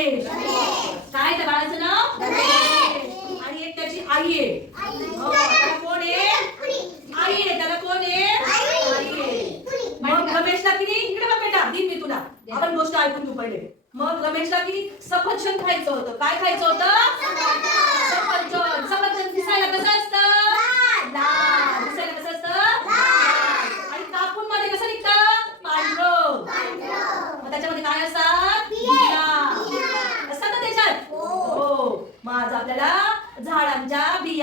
गणेश. काय त्या बाळाचं नाव? आणि एक त्याची आई आहे. हो, कोण आहे? आई आहे त्याला कोण आहे? आई. आहे. मग रमेशला किती इकडे बघ बेटा दिन मी तुला. आपण गोष्ट ऐकून तू पहिले. मग रमेशला किती सफरचंद खायचं होतं. काय खायचं होतं? सफरचंद. सफरचंद. दिसायला कसं असतं? लाल.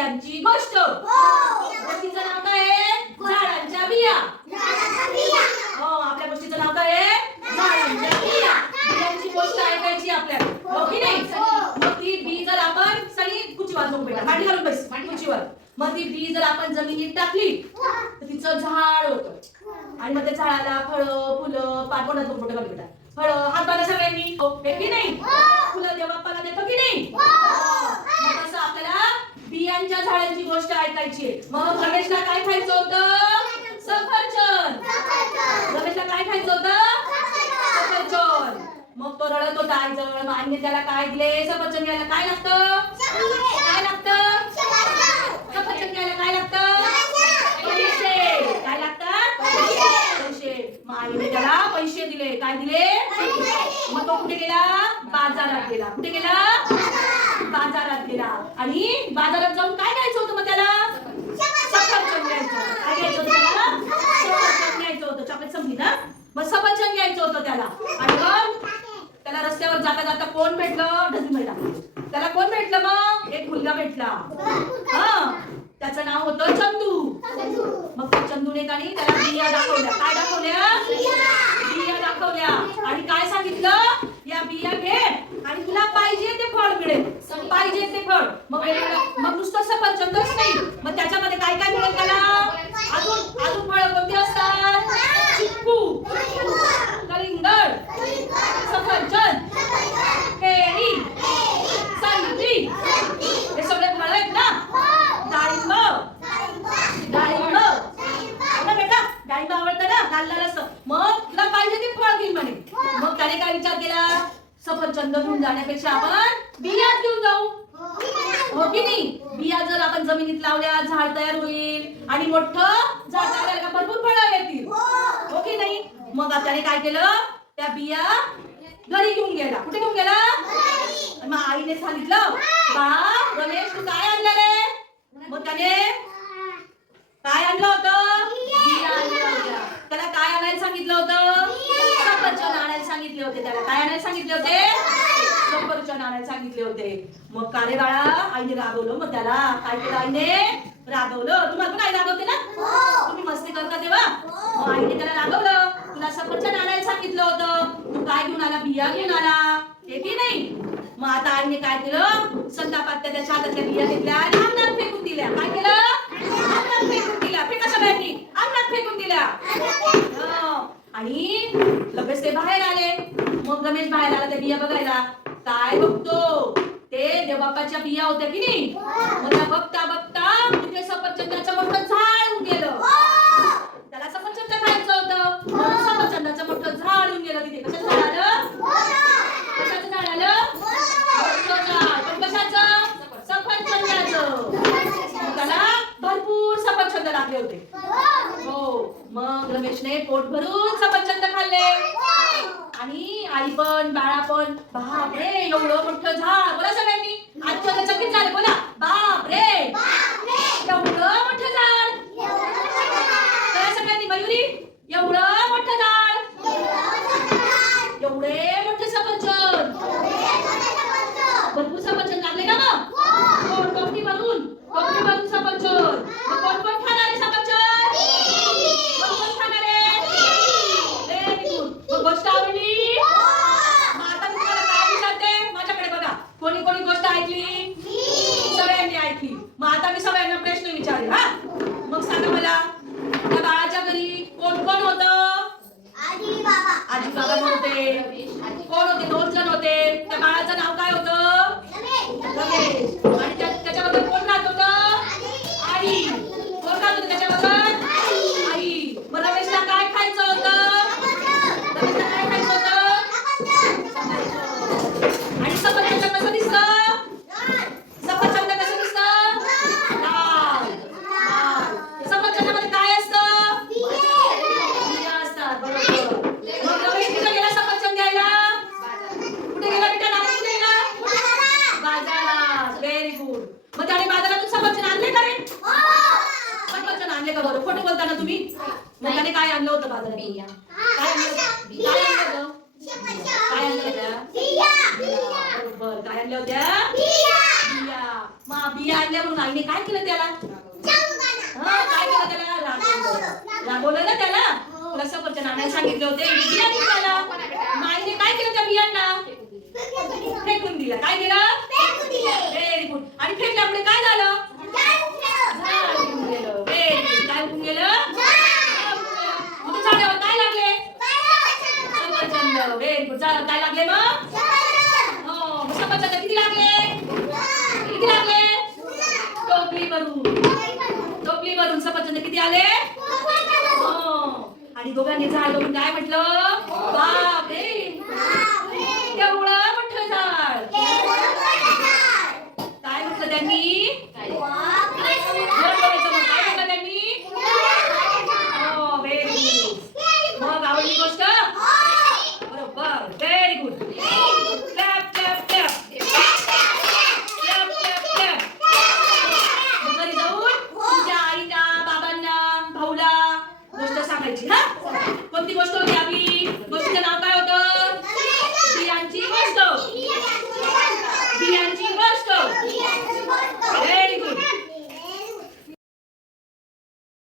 बियांची गोष्ट. गोष्टीचं नाव काय आहे? झाडांच्या बिया. हो आपल्या गोष्टीचं नाव काय आहे? झाडांच्या बिया. बियांची गोष्ट ऐकायची आपल्याला. हो की नाही? मग ती बी जर आपण सगळी कुची वाजवून बेटा मांडी घालून बस. कुचीवर. मग ती बी जर आपण जमिनीत टाकली तर तिचं झाड होतं. आणि मग त्या झाडाला फळं फुलं पाठवणार तो फोटो काढ बेटा फळं हात बांधा सगळ्यांनी. हो, हे की नाही? फुलं देवाप्पाला देतो की नाही? बियांच्या झाडांची गोष्ट ऐकायची आहे. मग गणेशला काय खायचं होतं? सफरचंद. रमेशला काय खायचं होतं? सफरचंद. मग तो रडत होता आईजवळ मग आईने त्याला काय दिले? सफरचंद घ्यायला काय लागतं? काय लागतं? सफरचंद घ्यायला काय लागतं? पैसे. काय लागतात? पैसे. मग आईने त्याला पैसे दिले. काय दिले? मग तो कुठे गेला? बाजारात गेला. कुठे गेला? बाजारात गेला. आणि बाजारात जाऊन काय घ्यायचं होतं मग त्याला? सफरचंद घ्यायचं होतं. काय घ्यायचं होतं त्याला? सफरचंद घ्यायचं होतं. चॉकलेट संपली ना? मग सफरचंद घ्यायचं होतं त्याला. आणि मग त्याला रस्त्यावर जाता जाता कोण भेटलं? ढजू महिला त्याला कोण भेटलं मग? एक मुलगा भेटला. हा. त्याचं नाव होतं चंदू. मग त्या चंदूने नाही त्याला बिया दाखवल्या. काय दाखवल्या? बिया दाखवल्या. आणि काय सांगितलं? या बिया घे आणि तुला पाहिजे ते फळ मिळेल पाहिजे ते फळ मग वेगवेगळं- मग नुसतं सफरचंदच नाही मग त्याच्यामध्ये काय काय मिळेल त्याला अजून अजून फळ कोणती असतात चिक्कू कलिंगड सफरचंद केळी संत्री हे सगळे फळ आहेत ना डाळिंब डाळिंब ना बेटा डाळिंब आवडतं ना लाल लाल असतं मग तुला पाहिजे ते फळ घेईन म्हणे त्याने काय विचार केला? सफरचंद घेऊन जाण्यापेक्षा आपण बिया घेऊन जाऊ. हो की नाही? बिया जर आपण जमिनीत लावल्या झाड तयार होईल आणि मोठं झाड तयार का भरपूर फळं येतील. हो की नाही? मग त्याने काय केलं? त्या बिया घरी घेऊन गेला. कुठे घेऊन गेला? मग आईने सांगितलं बाळा रमेश तू काय आणलं रे मग त्याने काय आणलं होतं बिया आणल्या होत्या. त्याला काय आणायला सांगितलं होतं सफरचंद आणायला सांगितले होते त्याला. काय आणायला सांगितले होते? सफरचंद आणायला सांगितले होते. मग का रे बाळा? आईने रागवलं मग त्याला. काय केलं आईने? रागवलं. तुम्हाला पण आई रागवते ना? तुम्ही मस्ती करता तेव्हा? मग आईने त्याला रागवलं. तुला सफरचंद आणायला सांगितलं होतं. तू काय घेऊन आला? बिया घेऊन आला. हे की नाही. मग आता आईने काय केलं? संतापात त्याच्या हातातल्या बिया घेतल्या आणि अंगणात फेकून दिल्या काय केलं अंगणात फेकून दिल्या फेका सगळ्यांनी अंगणात फेकून दिल्या हं. आणि लगेच ते बाहेर आले मग रमेश बाहेर आला त्या बिया बघायला काय बघतो ते देवबापाच्या बिया होत्या की नाही? त्या बघता बघता तिथे सफरचंदाचं मोठं झाड गेलं. त्याला सफरचंद खायचं होतं. म्हणून सफरचंदाचं मोठं झाड येऊन गेलं तिथे. कशाचं झाड आलं? कशाचं झाड आलं? झाड पण कशाचं? सफरचंदाचं. मग त्याला भरपूर सफरचंद लागले होते. हो मग रमेशने पोट भरून सफरचंद खाल्ले. आणि आई पण बाळा पण बापरे एवढं मोठं झाड. बोला सगळ्यांनी आजच्या चकित झाले बोला बापरे एवढं मोठं झाड बोला सगळ्यांनी मयुरी एवढं मोठं झाड एवढे मोठे सफरचंद भरपूर सफरचंद लागले ना मग कोण कोणती भरून कोणती भरून सफरचंद मग कोण कोण खाणार आहे सफरचंद कोण कोण खाणार आहे Very good. मग गोष्ट आवडली मग आता मी तुम्हाला काय विचारते माझ्याकडे बघा कोणी कोणी गोष्ट ऐकली सगळ्यांनी ऐकली मग आता मी सगळ्यांना प्रश्न विचारेल हा मग सांगा मला त्या बाळाच्या घरी कोण कोण होतं आजी बाबा नव्हते कोण होते दोन जण होते त्या बाळाचं नाव काय होतं रमेश आणि त्या- त्याच्याबरोबर कोण राहत होतं आई कोण राहत होतं त्याच्याबरोबर आई मग रमेशला काय खायचं होतं रमेशला काय खायचं होतं आणि सफरचंद कसं दिसतं सफरचंद कसं दिसतं का बरं? खोटं बोलताना तुम्ही? मग त्याने काय आणलं होतं बाजारात? बिया. काय आणलं? काय आणलं होतं? काय आणलं बरोबर. काय आणल्या होत्या? बिया. मग बिया आणल्या म्हणून आईने काय केलं त्याला? हा, काय केलं त्याला? रागवलं. रागवलं. ना त्याला? तुला सफरचंद आणायला सांगितले होते. बिया त्याला. मग आईने काय केलं त्या बियांना? फेकून दिलं. काय केलं आणि फेकल्यामुळे काय झालं झाड उगून गेलं व्हेरी गुड काय उगून गेलं मग त्या झाडावर काय लागले सफरचंद व्हेरी गुड झाडावर काय लागले मग? हो मग सफरचंद किती लागले? किती लागले? टोपली भरून टोपली भरून सफरचंद किती आले? हो. आणि दोघांनी झाड बघून काय म्हटलं? बाप रे